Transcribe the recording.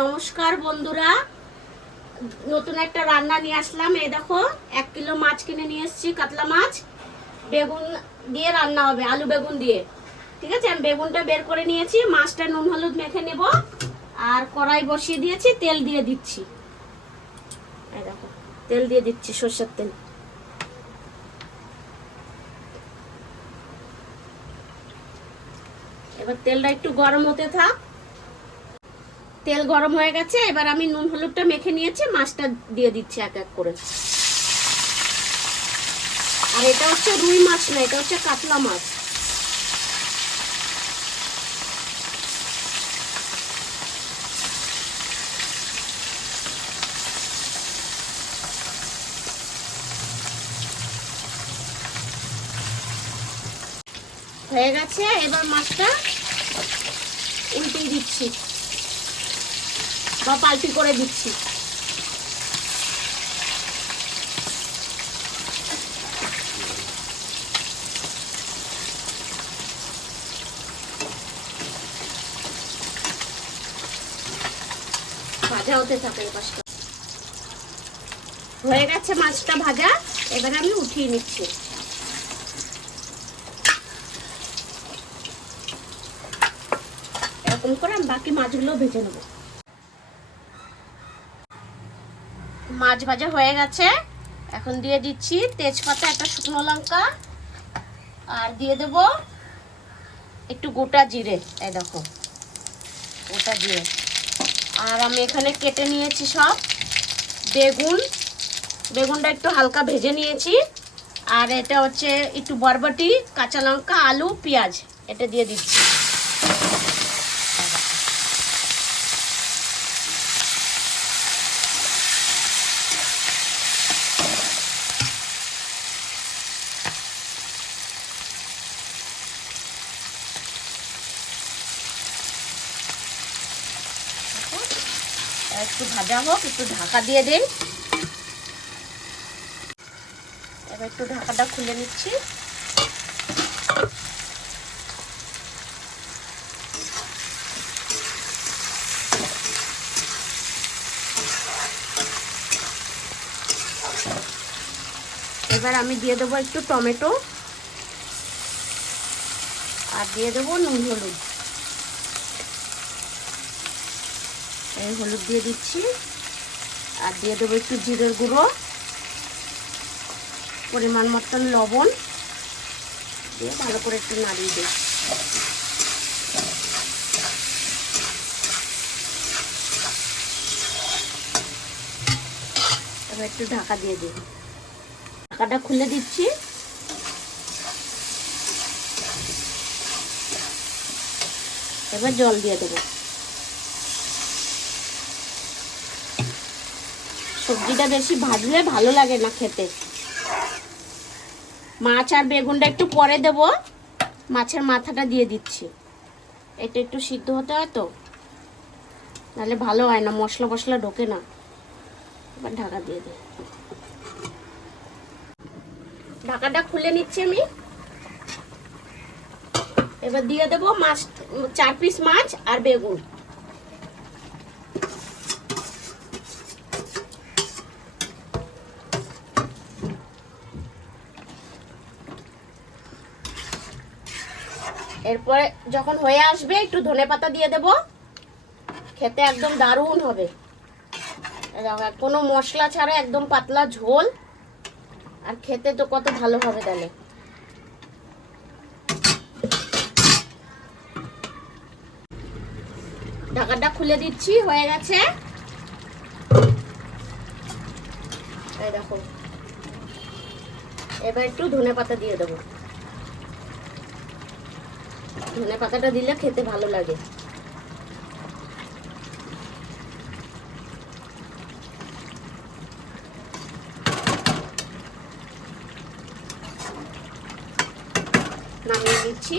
নমস্কার বন্ধুরা, নতুন একটা রান্না নিয়ে আসলাম। এই দেখো 1 কিলো মাছ কিনে নিয়ে এসেছি, কাতলা মাছ। বেগুন দিয়ে রান্না হবে, আলু বেগুন দিয়ে। ঠিক আছে, আমি বেগুনটা বের করে নিয়েছি, মাছটা নুন হলুদ মেখে নেব। আর কড়াই বসিয়ে দিয়েছি, তেল দিয়ে দিচ্ছি। এই দেখো তেল দিয়ে দিচ্ছি, সরষের তেল। এবার তেলটা একটু গরম হতে থাক। তেল গরম হয়ে গেছে, এবার আমি নুন হলুদটা মেখে নিয়েছি, মাছটা দিয়ে দিচ্ছি এক এক করে। আর এটা হচ্ছে রুই মাছ না, এটা হচ্ছে কাতলা মাছ। হয়ে গেছে, এবার মাছটা উল্টিয়ে দিচ্ছি বা পাল্টি করে দিচ্ছি। ভাজা হতে থাকে এই পাশটা। হয়ে গেছে মাছটা ভাজা, এবার আমি উঠিয়ে নিচ্ছি। এরকম করে আমি বাকি মাছগুলো ভেজে নেব। মাছ ভাজা হয়ে গেছে, এখন দিয়ে দিচ্ছি তেজপাতা, একটা শুকনো লঙ্কা, আর দিয়ে দেব একটু গোটা জিরে। এই দেখো গোটা জিরে। আর আমি এখানে কেটে নিয়েছি সব বেগুনটা একটু হালকা ভেজে নিয়েছি। আর এটা হচ্ছে একটু বরবটি, কাঁচা লঙ্কা, আলু, পেঁয়াজ, এটা দিয়ে দিচ্ছি। একটু ভাজা হোক, একটু ঢাকা দিয়ে দিন। এবার একটু ঢাকাটা খুলে নিচ্ছি। এবার আমি দিয়ে দেবো একটু টমেটো, আর দিয়ে দেবো নুন হলুদ। এই হলুদ দিয়ে দিচ্ছি, আর দিয়ে দেবো একটু জিরের গুঁড়ো, পরিমাণ মতন লবণ দিয়ে ভালো করে একটু নাড়িয়ে দিই। এবার একটু ঢাকা দিয়ে দিই। ঢাকাটা খুলে দিচ্ছি। এবার জল দিয়ে দেবো। সবজিটা বেশি ভাজলে ভালো লাগে না খেতে। মাছ আর বেগুনটা একটু পরে দেব, মাছের মাথাটা দিয়ে দিচ্ছি। এটা একটু সিদ্ধ হতে হয় তো, নাহলে ভালো হয় না, মশলা মশলা ঢোকে না। এবার ঢাকা দিয়ে দিই। ঢাকাটা খুলে নিচ্ছি আমি। এবার দিয়ে দেবো মাছ, 4 পিস মাছ আর বেগুন। এরপরে যখন হয়ে আসবে একটু ধনেপাতা দিয়ে দেব, খেতে একদম দারুণ হবে। কোনো মশলা ছাড়া একদম পাতলা ঝোল, আর খেতে তো কত ভালো হবে। তাহলে ঢাকাটা খুলে দিচ্ছি, হয়ে গেছে। এই দেখো, এবার একটু ধনেপাতা দিয়ে দেবো। ধনেপাতাটা দিলে খেতে ভালো লাগে। নামিয়ে দিচ্ছি।